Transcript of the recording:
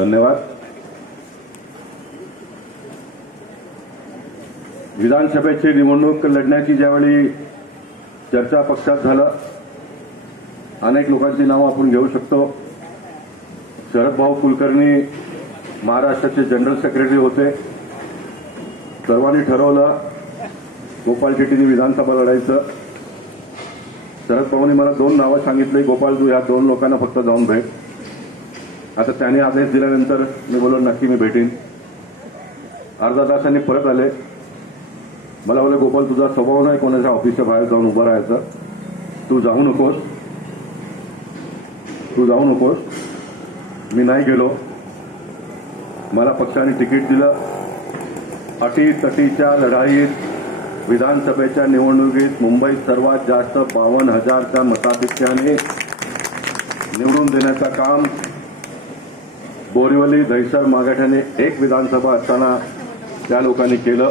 धन्यवाद। विधानसभेची निवडणूक लढण्याची ज्यावेळी चर्चा पक्षात झालं, अनेक लोकांची नावं आपण घेऊ शकतो। शरद भाऊ कुलकर्णी महाराष्ट्राचे जनरल सेक्रेटरी होते। सर्वांनी ठरवलं गोपाल शेट्टींनी विधानसभा लढायचं। शरद भाऊंनी मला 2 नावं सांगितली, गोपाल तू या 2 लोकांना फक्त जाऊन भेट। आता त्यांनी आदेश दिल्यानंतर मी बोललो नक्की मी भेटीन। अर्धा तासांनी परत आले, मला बोलले गोपाल तुझा स्वभाव नाही कोणाच्या ऑफिसच्या बाहेर जाऊन उभं राहायचं, तू जाऊ नकोस। मी नाही गेलो। मला पक्षाने तिकीट दिलं। अटीतटीच्या लढाईत विधानसभेच्या निवडणुकीत मुंबईत सर्वात जास्त 52,000च्या मताधिक्याने निवडून देण्याचं काम बोरिवली दहिसर मागाठाणे एक विधानसभा असताना त्या लोकांनी केलं।